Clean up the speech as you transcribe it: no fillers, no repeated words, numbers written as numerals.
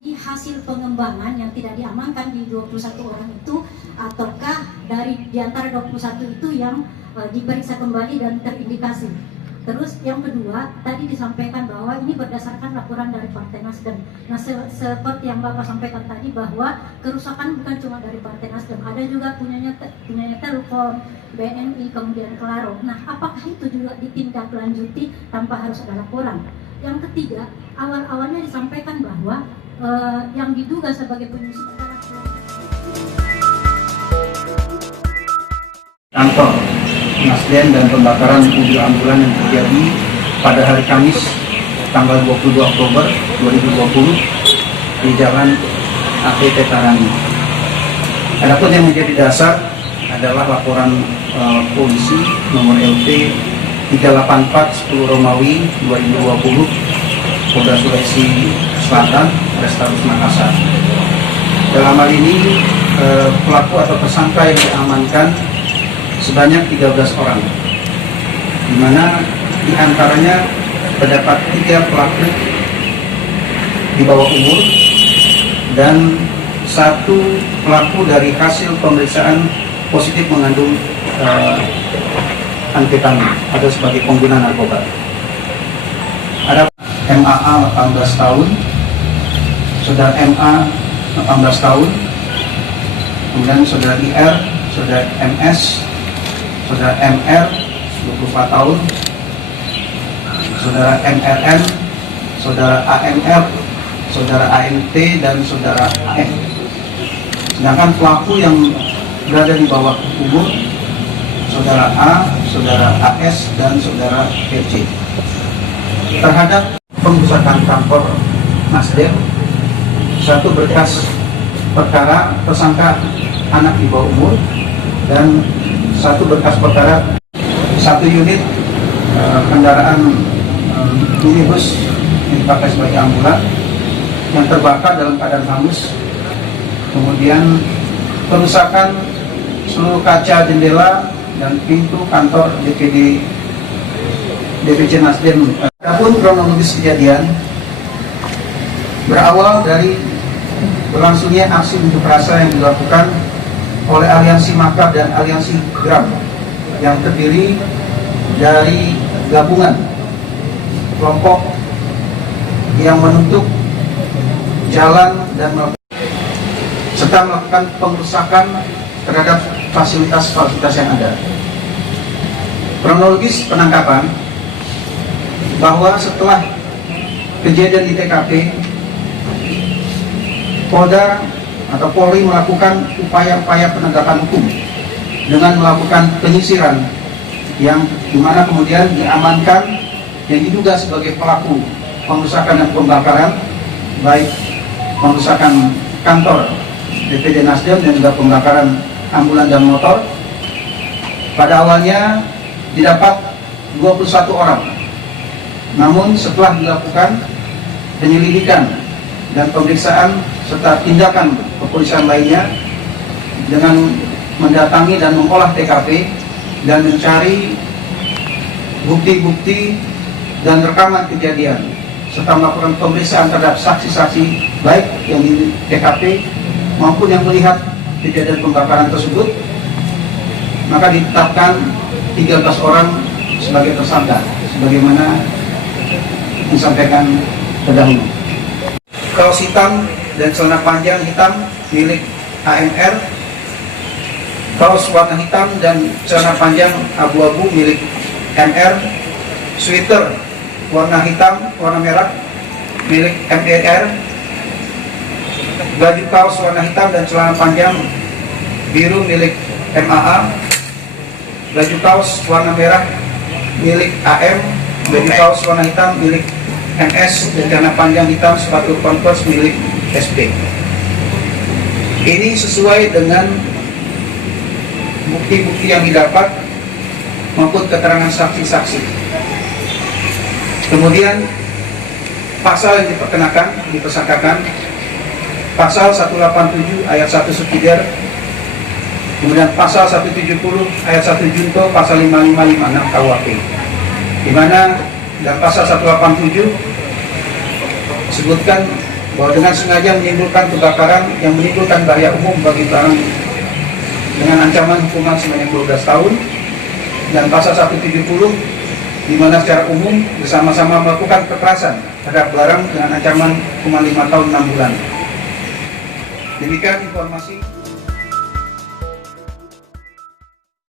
Di hasil pengembangan yang tidak diamankan di 21 orang itu, ataukah di antara 21 itu yang diperiksa kembali dan terindikasi. Terus yang kedua, tadi disampaikan bahwa ini berdasarkan laporan dari Partai Nasdem. Nah, seperti yang Bapak sampaikan tadi bahwa kerusakan bukan cuma dari Partai Nasdem, ada juga punyanya Telkom, BNI, kemudian Claro. Nah, apakah itu juga ditindaklanjuti tanpa harus ada laporan? Yang ketiga, awal-awalnya disampaikan bahwa yang diduga sebagai penyusup adalah kantor Nasdem dan pembakaran mobil ambulan yang terjadi pada hari Kamis tanggal 22 Oktober 2020 di Jalan APT Tarangi. Adapun yang menjadi dasar adalah laporan polisi nomor LP 384 10 Romawi 2020 Polda Sulawesi Selatan, Restabes Makassar. Dalam hal ini pelaku atau tersangka yang diamankan sebanyak 13 orang, di mana diantaranya terdapat 3 pelaku di bawah umur dan 1 pelaku dari hasil pemeriksaan positif mengandung amfetamin atau sebagai pengguna narkoba. Ada MAA 18 tahun, saudara MA 18 tahun, kemudian saudara IR, saudara MS, saudara MR 24 tahun, saudara MRN, saudara AMR, saudara AMT, dan saudara AM. Sedangkan pelaku yang berada di bawah umur saudara A, saudara AS, dan saudara PC. Terhadap pengerusakan kantor Nasdem, 1 berkas perkara tersangka anak di bawah umur, dan 1 berkas perkara 1 unit kendaraan minibus yang dipakai sebagai ambulan yang terbakar dalam keadaan hangus. Kemudian perusakan seluruh kaca jendela dan pintu kantor DPC Nasdem. Adapun kronologis kejadian berawal dari berlangsungnya aksi unjuk rasa yang dilakukan oleh Aliansi Makar dan Aliansi Gram yang terdiri dari gabungan kelompok yang menutup jalan dan serta melakukan pengerusakan terhadap fasilitas-fasilitas yang ada. Kronologis penangkapan bahwa setelah kejadian di TKP, Polda atau Polri melakukan upaya-upaya penegakan hukum dengan melakukan penyisiran yang dimana kemudian diamankan yang diduga sebagai pelaku pengerusakan dan pembakaran, baik pengerusakan kantor DPD Nasdem dan juga pembakaran ambulan dan motor. Pada awalnya didapat 21 orang, namun setelah dilakukan penyelidikan dan pemeriksaan serta tindakan kepolisian lainnya dengan mendatangi dan mengolah TKP dan mencari bukti-bukti dan rekaman kejadian serta melakukan pemeriksaan terhadap saksi-saksi baik yang di TKP maupun yang melihat kejadian pembakaran tersebut, maka ditetapkan 13 orang sebagai tersangka sebagaimana disampaikan terdahulu. Kaos hitam dan celana panjang hitam milik AMR, kaos warna hitam dan celana panjang abu-abu milik MR, sweater warna hitam warna merah milik MER, baju kaos warna hitam dan celana panjang biru milik MAA, baju kaos warna merah milik AM, baju kaos warna hitam milik MS, dan celana panjang hitam sepatu Converse milik SP. Ini sesuai dengan bukti-bukti yang didapat maupun keterangan saksi-saksi. Kemudian pasal yang dipersangkakan pasal 187 ayat 1 subsidiar, kemudian pasal 170 ayat 1 junto, pasal 5556 KUHP, di mana dalam pasal 187 disebutkan bahwa dengan sengaja menimbulkan kebakaran yang menimbulkan bahaya umum bagi barang dengan ancaman hukuman sebanyak 12 tahun, dan pasal 170 di mana secara umum bersama-sama melakukan kekerasan terhadap barang dengan ancaman hukuman 5 tahun 6 bulan. Demikian informasi.